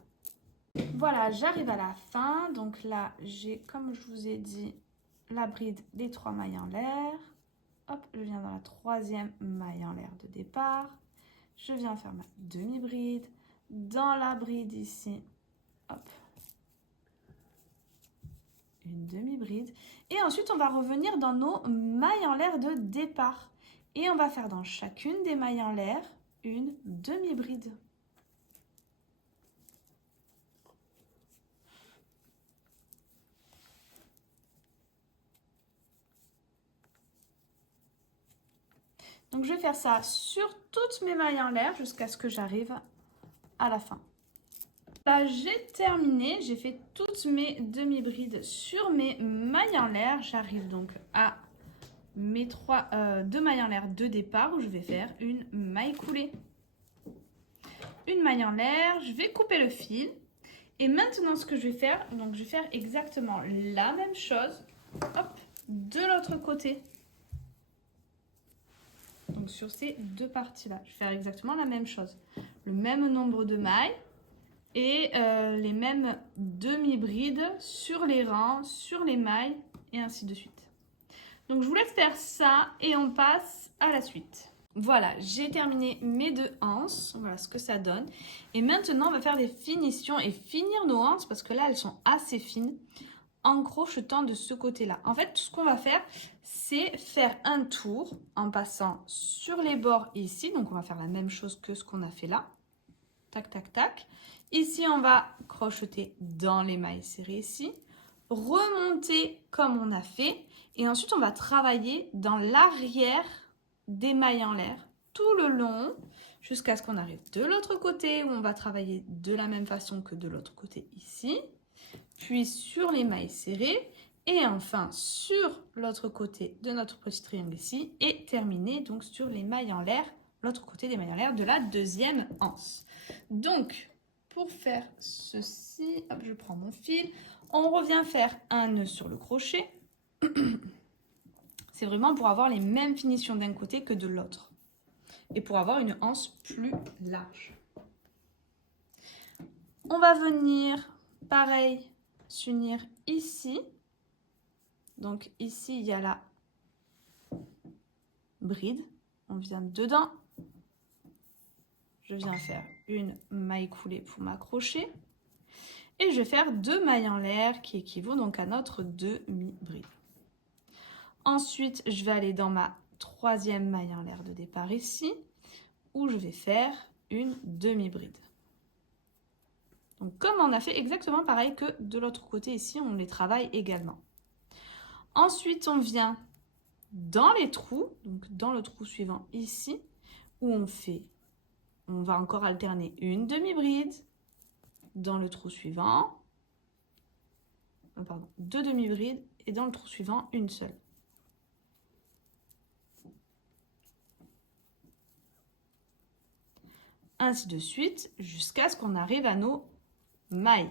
Voilà, j'arrive à la fin. Donc là, j'ai, comme je vous ai dit, la bride des 3 mailles en l'air. Hop, je viens dans la troisième maille en l'air de départ. Je viens faire ma demi-bride. Dans la bride ici, hop, une demi-bride. Et ensuite, on va revenir dans nos mailles en l'air de départ. Et on va faire dans chacune des mailles en l'air une demi-bride. Donc, je vais faire ça sur toutes mes mailles en l'air jusqu'à ce que j'arrive à la fin. Là, j'ai terminé. J'ai fait toutes mes demi-brides sur mes mailles en l'air. J'arrive donc à mes 2 mailles en l'air de départ où je vais faire une maille coulée. Une maille en l'air, je vais couper le fil. Et maintenant, ce que je vais faire, donc je vais faire exactement la même chose, hop, de l'autre côté. Donc sur ces deux parties-là, je vais faire exactement la même chose. Le même nombre de mailles et les mêmes demi-brides sur les rangs, sur les mailles et ainsi de suite. Donc je vous laisse faire ça et on passe à la suite. Voilà, j'ai terminé mes 2 anses, voilà ce que ça donne. Et maintenant on va faire des finitions et finir nos anses parce que là elles sont assez fines en crochetant de ce côté-là. En fait, tout ce qu'on va faire, c'est faire un tour en passant sur les bords ici. Donc on va faire la même chose que ce qu'on a fait là. Tac, tac, tac. Ici, on va crocheter dans les mailles serrées ici. Remonter comme on a fait. Et ensuite, on va travailler dans l'arrière des mailles en l'air tout le long jusqu'à ce qu'on arrive de l'autre côté où on va travailler de la même façon que de l'autre côté ici. Puis sur les mailles serrées. Et enfin, sur l'autre côté de notre petit triangle ici. Et terminer donc sur les mailles en l'air, l'autre côté des mailles en l'air de la deuxième anse. Donc, pour faire ceci, hop, je prends mon fil. On revient faire un nœud sur le crochet. C'est vraiment pour avoir les mêmes finitions d'un côté que de l'autre. Et pour avoir une anse plus large. On va venir, pareil, s'unir ici. Donc ici, il y a la bride. On vient dedans. Je viens faire une maille coulée pour m'accrocher. Et je vais faire 2 mailles en l'air qui équivaut donc à notre demi-bride. Ensuite, je vais aller dans ma 3e maille en l'air de départ ici, où je vais faire une demi-bride. Donc comme on a fait exactement pareil que de l'autre côté ici, on les travaille également. Ensuite, on vient dans les trous, donc dans le trou suivant ici, où on va encore alterner une demi-bride, dans le trou suivant, 2 demi-brides et dans le trou suivant, une seule. Ainsi de suite, jusqu'à ce qu'on arrive à nos mailles.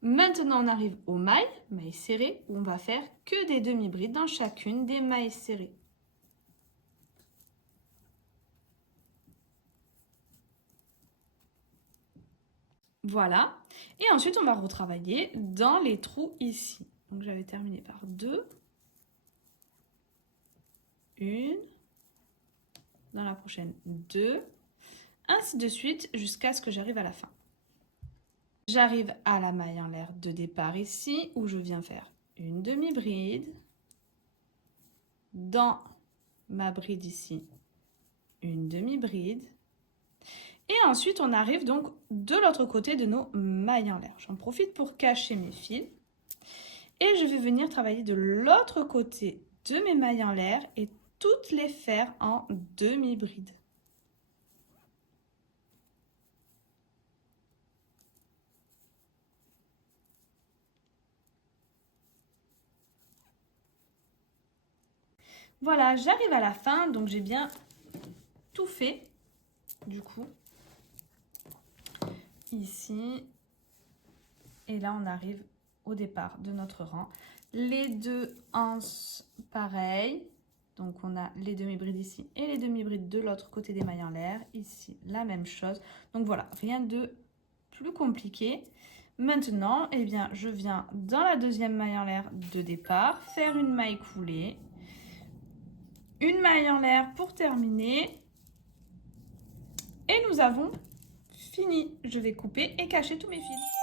Maintenant, on arrive aux mailles serrées, où on va faire que des demi-brides dans chacune des mailles serrées. Voilà. Et ensuite, on va retravailler dans les trous ici. Donc, j'avais terminé par 2. Une. Dans la prochaine, 2. Ainsi de suite jusqu'à ce que j'arrive à la fin. J'arrive à la maille en l'air de départ ici, où je viens faire une demi-bride. Dans ma bride ici, une demi-bride. Et ensuite, on arrive donc de l'autre côté de nos mailles en l'air. J'en profite pour cacher mes fils. Et je vais venir travailler de l'autre côté de mes mailles en l'air et toutes les faire en demi-bride. Voilà, j'arrive à la fin, donc j'ai bien tout fait, du coup, ici. Et là, on arrive au départ de notre rang. Les 2 anses, pareil. Donc, on a les demi-brides ici et les demi-brides de l'autre côté des mailles en l'air. Ici, la même chose. Donc, voilà, rien de plus compliqué. Maintenant, eh bien, je viens dans la 2e maille en l'air de départ, faire une maille coulée. Une maille en l'air pour terminer. Et nous avons fini. Je vais couper et cacher tous mes fils.